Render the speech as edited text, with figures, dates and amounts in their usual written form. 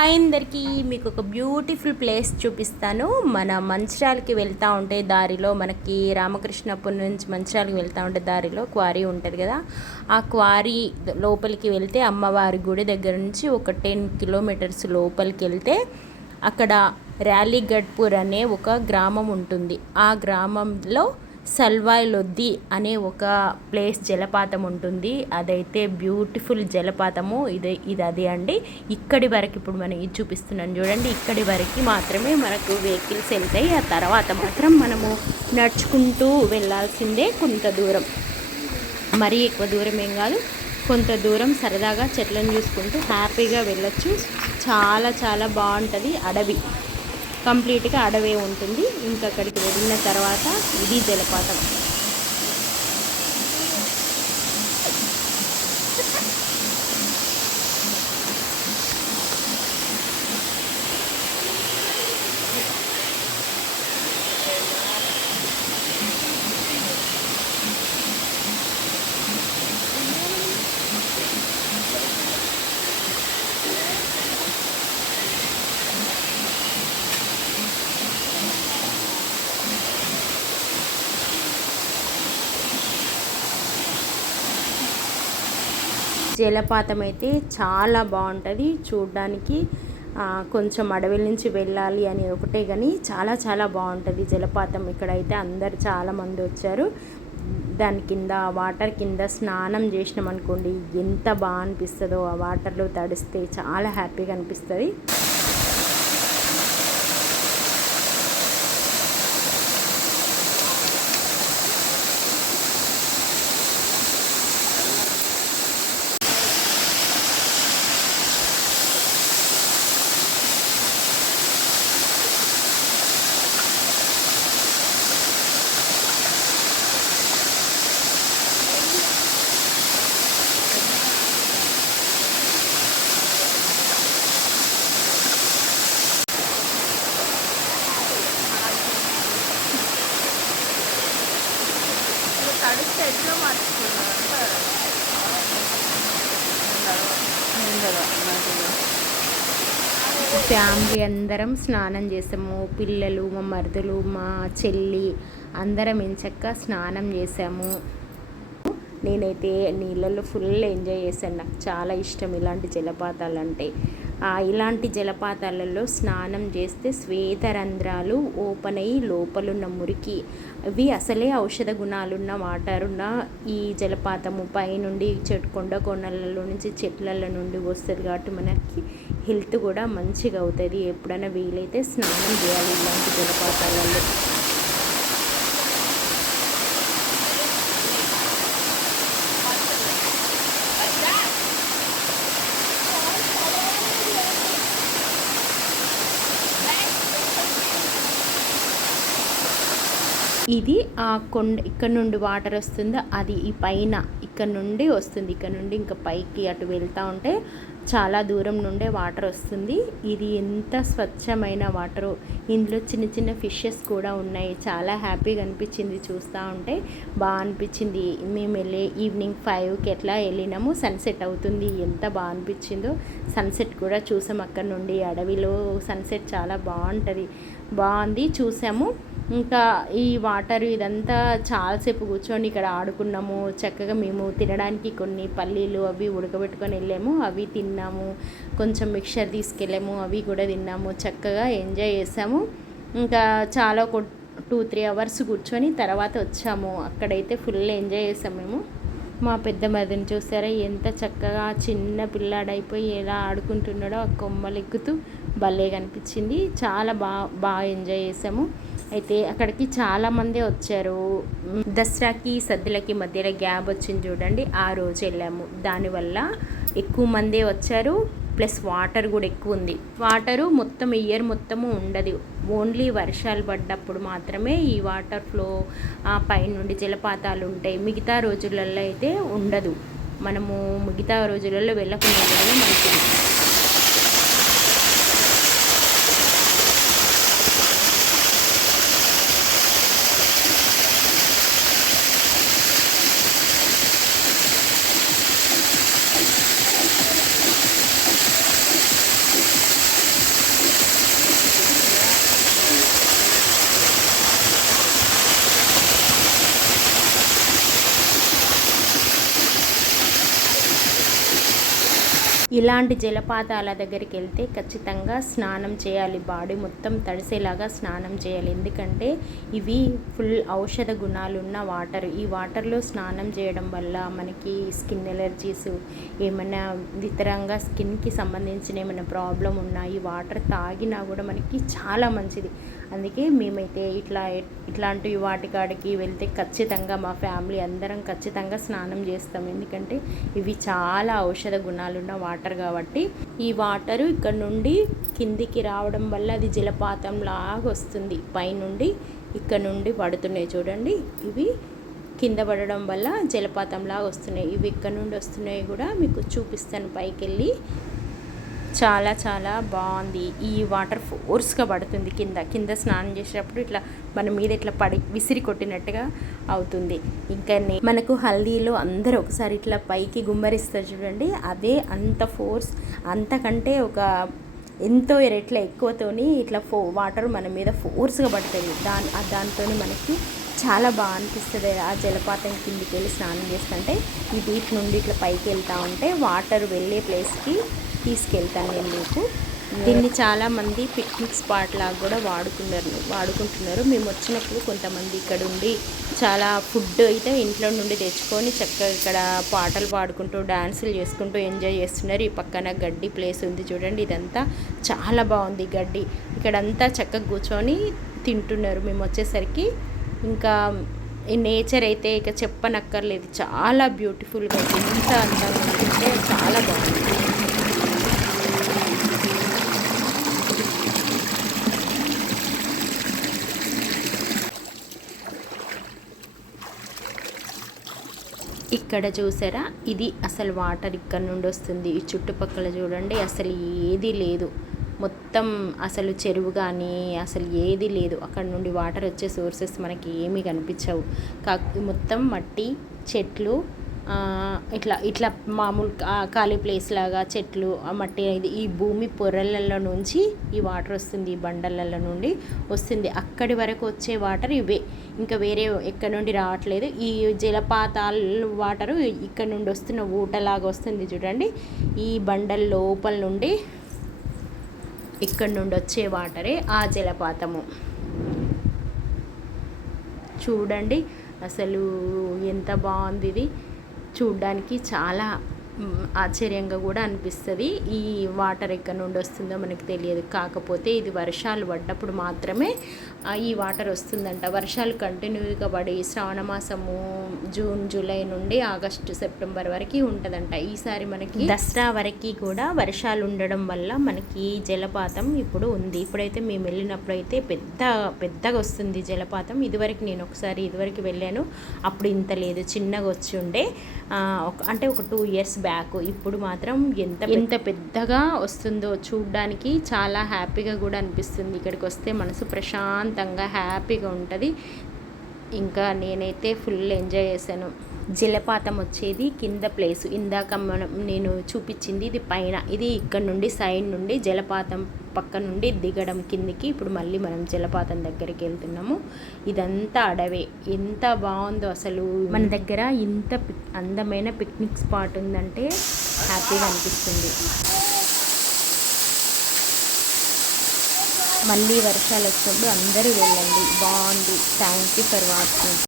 Hi అందరికీ, మీకు ఒక బ్యూటిఫుల్ ప్లేస్ చూపిస్తాను. మన మంచిర్యాలకి వెళ్తూ ఉంటే దారిలో మనకి రామకృష్ణాపురం నుంచి మంచిర్యాలకి వెళ్తూ ఉంటే దారిలో క్వారీ ఉంటుంది కదా. ఆ క్వారీ లోపలికి వెళ్తే అమ్మవారి గుడి దగ్గర నుంచి ఒక 10 కిలోమీటర్స్ లోపలికి వెళ్తే అక్కడ ర్యాలీగఢ్పూర్ అనే ఒక గ్రామం ఉంటుంది. ఆ గ్రామంలో సల్వాయ్ లొద్ది అనే ఒక ప్లేస్ జలపాతం ఉంటుంది. అదైతే బ్యూటిఫుల్ జలపాతము. ఇది అది అండి. ఇక్కడి వరకు ఇప్పుడు మనం ఇది చూపిస్తున్నాను చూడండి. ఇక్కడి వరకు మాత్రమే మనకు వెహికల్స్ వెళ్తాయి. ఆ తర్వాత మాత్రం మనము నడుచుకుంటూ వెళ్ళాల్సిందే. కొంత దూరం, మరీ ఎక్కువ దూరం ఏం కాదు, కొంత దూరం సరదాగా చెట్లను చూసుకుంటూ హ్యాపీగా వెళ్ళొచ్చు. చాలా చాలా బాగుంటుంది. అడవి, కంప్లీట్గా అడవే ఉంటుంది. ఇంకా అక్కడికి వెళ్ళిన తర్వాత ఇది జలపాతం. జలపాతం అయితే చాలా బాగుంటుంది చూడడానికి. కొంచెం అడవిల నుంచి వెళ్ళాలి అని ఒకటే కానీ చాలా చాలా బాగుంటుంది జలపాతం. ఇక్కడైతే అందరు చాలామంది వచ్చారు. దాని కింద వాటర్ కింద స్నానం చేసినాం అనుకోండి, ఎంత బాగా అనిపిస్తుందో. ఆ వాటర్లో తడిస్తే చాలా హ్యాపీగా అనిపిస్తుంది. ఫ్యామిలీ అందరం స్నానం చేసాము. పిల్లలు, మా మరుదులు, మా చెల్లి అందరం ఎంచక్కా స్నానం చేసాము. నేనైతే నీళ్ళల్లో ఫుల్ ఎంజాయ్ చేశాను. నాకు చాలా ఇష్టం ఇలాంటి జలపాతాలు అంటే. ఇలాంటి జలపాతాలలో స్నానం చేస్తే శ్వేతరంధ్రాలు ఓపెన్ అయ్యి లోపలున్న మురికి, అవి అసలే ఔషధ గుణాలున్న వాటర్ ఉన్న ఈ జలపాతము పైనుండి కొండ కొనలలో నుంచి చెట్లలో నుండి వస్తుంది కాబట్టి మనకి హెల్త్ కూడా మంచిగా అవుతుంది. ఎప్పుడైనా వీలైతే స్నానం చేయాలి ఇలాంటి జలపాతాలలో. ఇది ఆ కొండ ఇక్కడ నుండి వాటర్ వస్తుందో అది ఈ పైన ఇక్కడ నుండి వస్తుంది. ఇక్కడ నుండి ఇంకా పైకి అటు వెళ్తూ ఉంటే చాలా దూరం నుండే వాటర్ వస్తుంది. ఇది ఎంత స్వచ్ఛమైన వాటరు. ఇందులో చిన్న చిన్న ఫిషెస్ కూడా ఉన్నాయి. చాలా హ్యాపీగా అనిపించింది చూస్తూ ఉంటే, బాగా అనిపించింది. మేము ఈవినింగ్ 5కి ఎట్లా వెళ్ళినాము. సన్సెట్ అవుతుంది. ఎంత బాగా అనిపించిందో. సన్సెట్ కూడా చూసాం అక్కడ నుండి. అడవిలో సన్సెట్ చాలా బాగుంది చూసాము. ఇంకా ఈ వాటర్ ఇదంతా చాలాసేపు కూర్చొని ఇక్కడ ఆడుకున్నాము. చక్కగా మేము తినడానికి కొన్ని పల్లీలు అవి ఉడకబెట్టుకొని వెళ్ళాము, అవి తిన్నాము. కొంచెం మిక్చర్ తీసుకెళ్ళాము, అవి కూడా తిన్నాము. చక్కగా ఎంజాయ్ చేసాము. ఇంకా చాలా 2-3 అవర్స్ కూర్చొని తర్వాత వచ్చాము. అక్కడైతే ఫుల్ ఎంజాయ్ చేసాము మేము. మా పెద్ద మరిదిని చూసారా, ఎంత చక్కగా చిన్న పిల్లాడైపోయి ఎలా ఆడుకుంటున్నాడో. ఆ కొమ్మలు ఎక్కుతూ భలే కనిపించింది. చాలా బాగా ఎంజాయ్ చేసాము. అయితే అక్కడికి చాలామందే వచ్చారు. దసరాకి సద్దులకి మధ్యలో గ్యాప్ వచ్చింది చూడండి, ఆ రోజు వెళ్ళాము. దానివల్ల ఎక్కువ మందే వచ్చారు. ప్లస్ వాటర్ కూడా ఎక్కువ ఉంది. వాటరు మొత్తం ఇయర్ మొత్తము ఉండదు. ఓన్లీ వర్షాలు పడ్డప్పుడు మాత్రమే ఈ వాటర్ ఫ్లో పైనుండి జలపాతాలు ఉంటాయి. మిగతా రోజులలో అయితే ఉండదు. మనము మిగతా రోజులలో వెళ్ళకుండా ఉండడమే మంచిది. ఇలాంటి జలపాతాల దగ్గరికి వెళ్తే ఖచ్చితంగా స్నానం చేయాలి, బాడీ మొత్తం తడిసేలాగా స్నానం చేయాలి. ఎందుకంటే ఇవి ఫుల్ ఔషధ గుణాలున్న వాటర్. ఈ వాటర్లో స్నానం చేయడం వల్ల మనకి స్కిన్ ఎలర్జీస్, ఏమైనా ఇతరంగా స్కిన్కి సంబంధించిన ఏమైనా ప్రాబ్లం ఉన్నా ఈ వాటర్ తాగినా కూడా మనకి చాలా మంచిది. అందుకే మేమైతే ఇట్లాంటి వాటికాడికి వెళ్తే ఖచ్చితంగా మా ఫ్యామిలీ అందరం ఖచ్చితంగా స్నానం చేస్తాం. ఎందుకంటే ఇవి చాలా ఔషధ గుణాలున్న వాటర్ కాబట్టి. ఈ వాటరు ఇక్కడ నుండి కిందికి రావడం వల్ల అది జలపాతం లాగా వస్తుంది. పైనుండి ఇక్కడ నుండి పడుతున్నాయి చూడండి, ఇవి కింద పడడం వల్ల జలపాతం లాగా వస్తున్నాయి. ఇవి ఇక్కడ నుండి వస్తున్నాయి కూడా మీకు చూపిస్తాను పైకి వెళ్ళి. చాలా చాలా బాగుంది. ఈ వాటర్ ఫోర్స్గా పడుతుంది కింద స్నానం చేసేటప్పుడు ఇట్లా మన మీద ఇట్లా విసిరి కొట్టినట్టుగా అవుతుంది. ఇంకా మనకు హల్దీలో అందరూ ఒకసారి ఇట్లా పైకి గుమ్మరిస్తారు చూడండి, అదే అంత ఫోర్స్, అంతకంటే ఒక ఎంతో రెట్ల ఎక్కువతోని ఇట్లా వాటర్ మన మీద ఫోర్స్గా పడుతుంది. దాంతో మనకి చాలా బాగా అనిపిస్తుంది. ఆ జలపాతం కిందికి వెళ్ళి స్నానం చేస్తుంటే ఈ బీచ్ నుండి ఇట్లా పైకి వెళ్తూ ఉంటే వాటర్ వెళ్ళే ప్లేస్కి తీసుకెళ్తాను నేను మీకు. దీన్ని చాలామంది పిక్నిక్ స్పాట్ లాగా కూడా వాడుకుంటున్నారు. మేము వచ్చినప్పుడు కొంతమంది ఇక్కడ ఉండి చాలా ఫుడ్ అయితే ఇంట్లో నుండి తెచ్చుకొని చక్కగా ఇక్కడ పాటలు పాడుకుంటూ డాన్సులు చేసుకుంటూ ఎంజాయ్ చేస్తున్నారు. ఈ పక్కన గడ్డి ప్లేస్ ఉంది చూడండి, ఇదంతా చాలా బాగుంది గడ్డి. ఇక్కడంతా చక్కగా కూర్చొని తింటున్నారు. మేము వచ్చేసరికి ఇంకా ఈ నేచర్ అయితే ఇక చెప్పనక్కర్లేదు, చాలా బ్యూటిఫుల్గా ఎంత అందంగా ఉంటుంటే చాలా బాగుంది. ఇక్కడ చూసారా, ఇది అసలు వాటర్ ఇక్కడ నుండి వస్తుంది. ఈ చుట్టుపక్కల చూడండి అసలు ఏది లేదు, మొత్తం అసలు చెరువు కానీ అసలు ఏది లేదు. అక్కడ నుండి వాటర్ వచ్చే సోర్సెస్ మనకి ఏమీ కనిపించవు. మొత్తం మట్టి, చెట్లు, ఇట్లా ఇట్లా మామూలు ఖాళీ ప్లేస్ లాగా చెట్లు, ఆ మట్టి, ఈ భూమి పొరలలో నుంచి ఈ వాటర్ వస్తుంది, ఈ బండలలో నుండి వస్తుంది. అక్కడి వరకు వచ్చే వాటర్ ఇవే, ఇంకా వేరే ఎక్కడి నుండి రావట్లేదు. ఈ జలపాతాల వాటరు ఇక్కడ నుండి వస్తున్న ఊటలాగా వస్తుంది చూడండి. ఈ బండల లోపల నుండి ఇక్కడ నుండి వచ్చే వాటరే ఆ జలపాతము. చూడండి అసలు ఎంత బాగుంది ఇది. చూడ్డానికి చాలా ఆశ్చర్యంగా కూడా అనిపిస్తుంది. ఈ వాటర్ ఎక్కడి నుండి వస్తుందో మనకు తెలియదు. కాకపోతే ఇది వర్షాలు పడ్డప్పుడు మాత్రమే ఈ వాటర్ వస్తుందంట. వర్షాలు కంటిన్యూగా పడి శ్రావణ మాసము జూన్, జూలై నుండి ఆగస్టు, సెప్టెంబర్ వరకు ఉంటుందంట. ఈసారి మనకి దసరా వరకు కూడా వర్షాలు ఉండడం వల్ల మనకి జలపాతం ఇప్పుడు ఉంది. ఇప్పుడైతే మేము వెళ్ళినప్పుడు అయితే పెద్దగా వస్తుంది జలపాతం. నేను ఒకసారి ఇదివరకు వెళ్ళాను, అప్పుడు ఇంత లేదు, చిన్నగా వచ్చి ఉండే. అంటే ఒక 2 years బ్యాక్. ఇప్పుడు మాత్రం ఎంత పెద్దగా వస్తుందో చూడ్డానికి చాలా హ్యాపీగా కూడా అనిపిస్తుంది. ఇక్కడికి వస్తే మనసు ప్రశాంతంగా హ్యాపీగా ఉంటుంది. ఇంకా నేనైతే ఫుల్ ఎంజాయ్ చేశాను. జలపాతం వచ్చేది కింద ప్లేసు, ఇందాక నేను చూపించింది ఇది పైన. ఇది ఇక్కడ నుండి సైడ్ నుండి జలపాతం పక్క నుండి దిగడం కిందికి. ఇప్పుడు మళ్ళీ మనం జలపాతం దగ్గరికి వెళ్తున్నాము. ఇదంతా అడవే, ఎంత బాగుందో అసలు. మన దగ్గర ఇంత అందమైన పిక్నిక్ స్పాట్ ఉందంటే హ్యాపీగా అనిపిస్తుంది. మళ్ళీ వర్షాలు వచ్చినప్పుడు అందరూ వెళ్ళండి, బాగుంది. Thank you for watching.